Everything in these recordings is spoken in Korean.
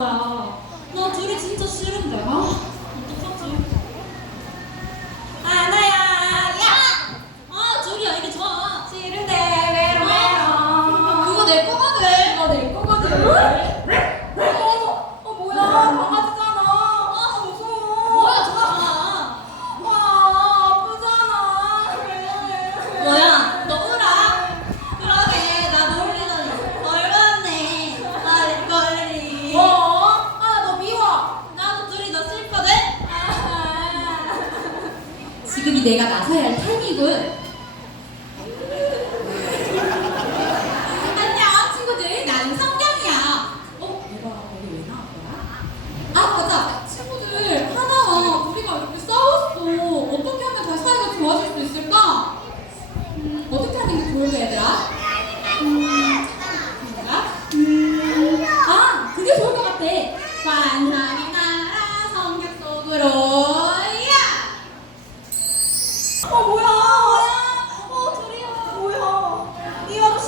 거야. 나 둘이 진짜 싫은데. 아, 내가 나서야 할 타이밍이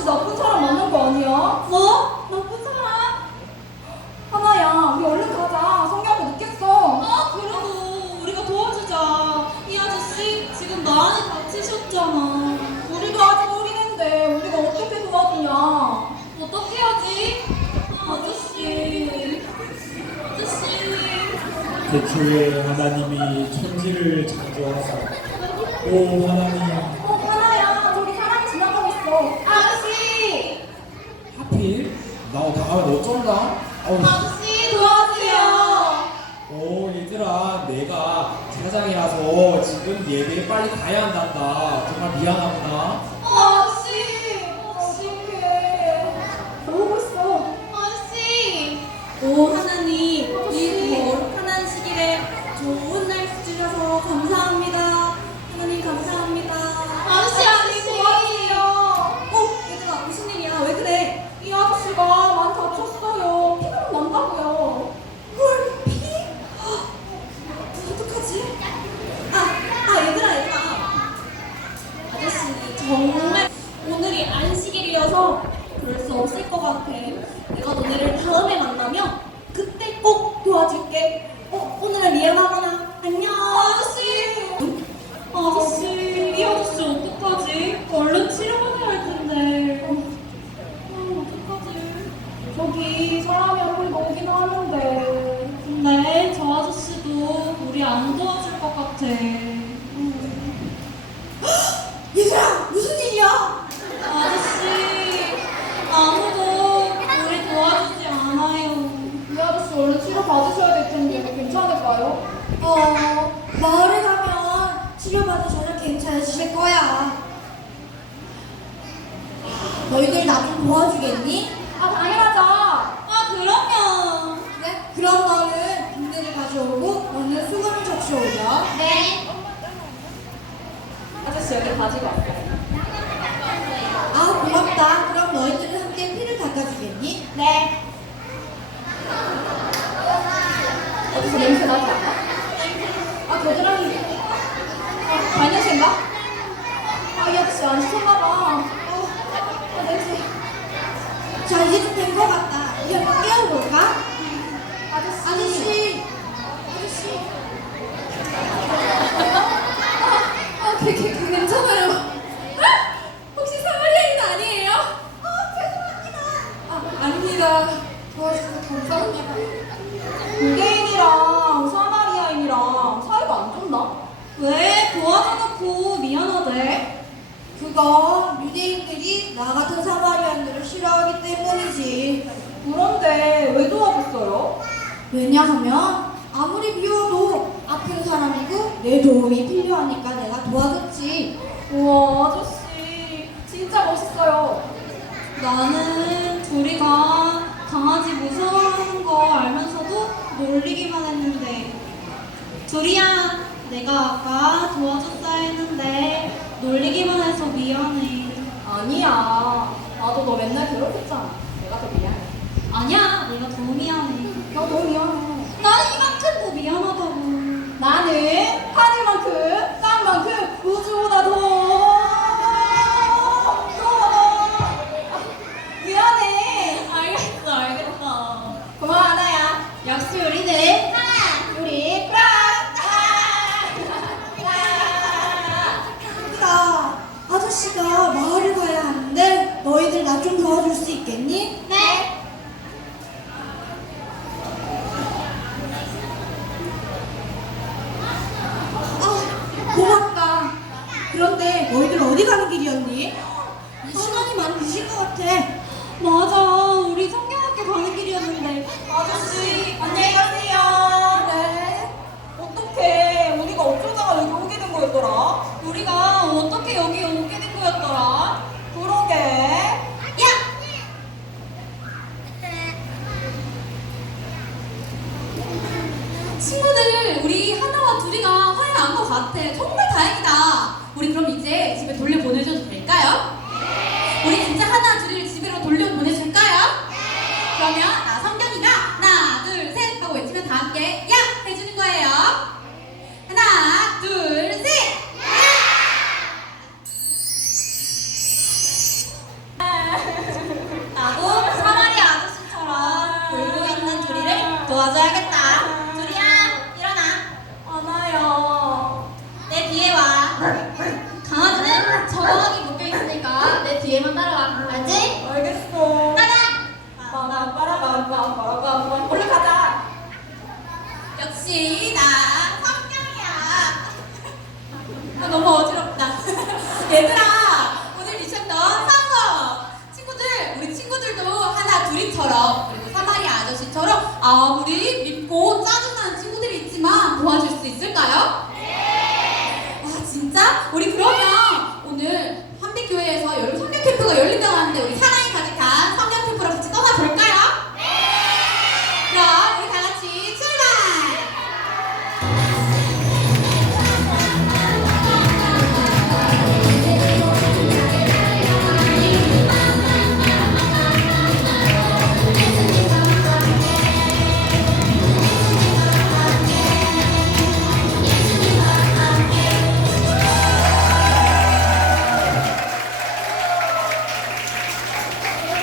아저씨 나쁜 사람 만난 거 아니야? 뭐? 나쁜 사람? 하나야, 우리 얼른 가자. 성경고 늦겠어. 아, 그러고 우리가 도와주자. 이 아저씨 지금 많이 다치셨잖아. 우리도 아직 어린애인데 우리가 어떻게 도와주냐? 어떻게 하지? 아, 아저씨. 아저씨. 대초에 하나님이 천지를 창조하사 오 하나님 어, 하나야. 저기 사람이 지나가고 있어. 아저씨. 하필 나 당하면 아저씨 도와주세요. 오 얘들아 내가 제사장이라서 지금 예배에 빨리 가야 한단다 정말 미안하구나 아저씨. 어떡해. 보고 있어. 아저씨. 오 하나님 이 안 도와줄 것 같아. 음. 얘들아 무슨 일이야? 아저씨 아무도 우리 도와주지 않아요. 이 아저씨 얼른 치료 받으셔야 될 텐데 괜찮을까요? 어 마을에 가면 치료받으셔야 괜찮으실 거야. 너희들 나 좀 도와주겠니? 아 당연하죠. 아 그럼요. 그래? 그럼 너는 빈대를 가져오고 너는 수건을 적셔오려. 네. 여기 가지고 왔어요. 아 고맙다. 그럼 너희들은 함께 피를 닦아주겠니? 네. 어디서 냄새 나지 않아? 아 겨드랑이. 아 발냄새인가? 아이 아저씨 안 씻었나 봐. 어, 아 냄새. 자 이제 좀 된 것 같다. 우리 한번 깨워볼까? 아저씨. 아저씨. 아저씨. 아 되게 그 괜찮아요. 혹시 사마리아인 아니에요? 어 죄송합니다. 아 아닙니다. 도와주셔서 감사합니다. 유대인이랑 사마리아인이랑 사이가 안 좋나? 왜 도와줘놓고 미안하대? 그거 유대인들이 나 같은 사마리아인들을 싫어하기 때문이지. 그런데 왜 도와줬어요? 왜냐하면 아무리 미워도 아픈 사람이고 내 도움이 필요하니까 내가 도와줬지. 우와 아저씨 진짜 멋있어요. 놀리기만 했는데 둘이야 내가 아까 도와줬어야 했는데 놀리기만 해서 미안해 아니야. 나도 너 맨날 괴롭혔잖아. 내가 더 미안해. 아니야 내가 더 미안해 나 너무 미안해. 난 이만큼 더 미안하다고 나는 씨가 마을을 가야 하는데 너희들 나 좀 도와줄 수 있겠니? 네. 아, 고맙다. 그런데 너희들 어디 가는 길이었니? 시간이 많이 늦은 것 같아. 맞아. 우리 성경학교 가는 길이었는데. 아저씨 안녕히 가세요. 그래. 어떡해 우리가 어쩌다가 여기 오게 된 거였더라? 우리가 어떻게 여기 오게 된 거였더라? 그러게. 야! 친구들, 우리 하나와 둘이가 화해한 것 같아. 정말 다행이다. 역시 나 성경이야. 아, 너무 어지럽다. 얘들아, 오늘 미쳤던 성공! 친구들, 우리 친구들도 하나 둘이처럼, 그리고 사마리아 아저씨처럼 아무리 밉고 짜증나는 친구들이 있지만 도와줄 수 있을까요?